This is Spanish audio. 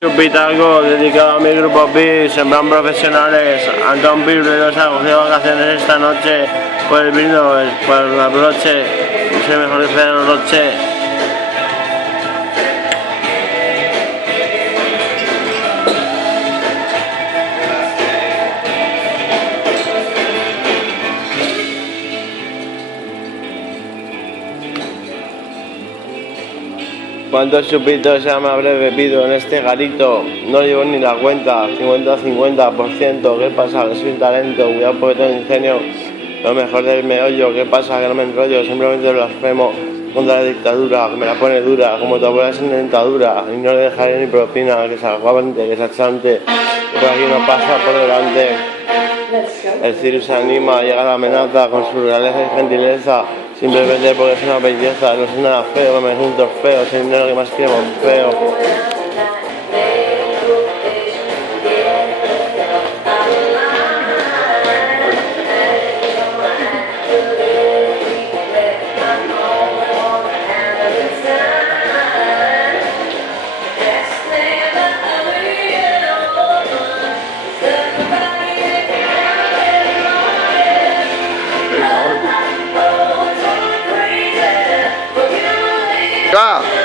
Chupitaco dedicado a mi grupo PI, Sembran Profesionales. Antón Pirulero se ha cogido vacaciones esta noche por el vino, por la broche, soy mejor que Pedro Roche. ¿Cuántos chupitos ya me habré bebido en este garito? No llevo ni la cuenta, 50-50%. ¿Qué pasa? Que soy un talento, cuidado porque tengo ingenio. Lo mejor del meollo, ¿qué pasa? Que no me enrollo, simplemente blasfemo contra la dictadura, que me la pone dura, como tu abuela sin dentadura. Y no le dejaré ni propina, que se aguante, que se achante, que por aquí no pasa por delante. El cirus se anima, llega la amenaza con su realeza y gentileza. Simplemente porque es una belleza, no es nada feo, me siento feo, soy lo que más quiero, feo. ¡Ah!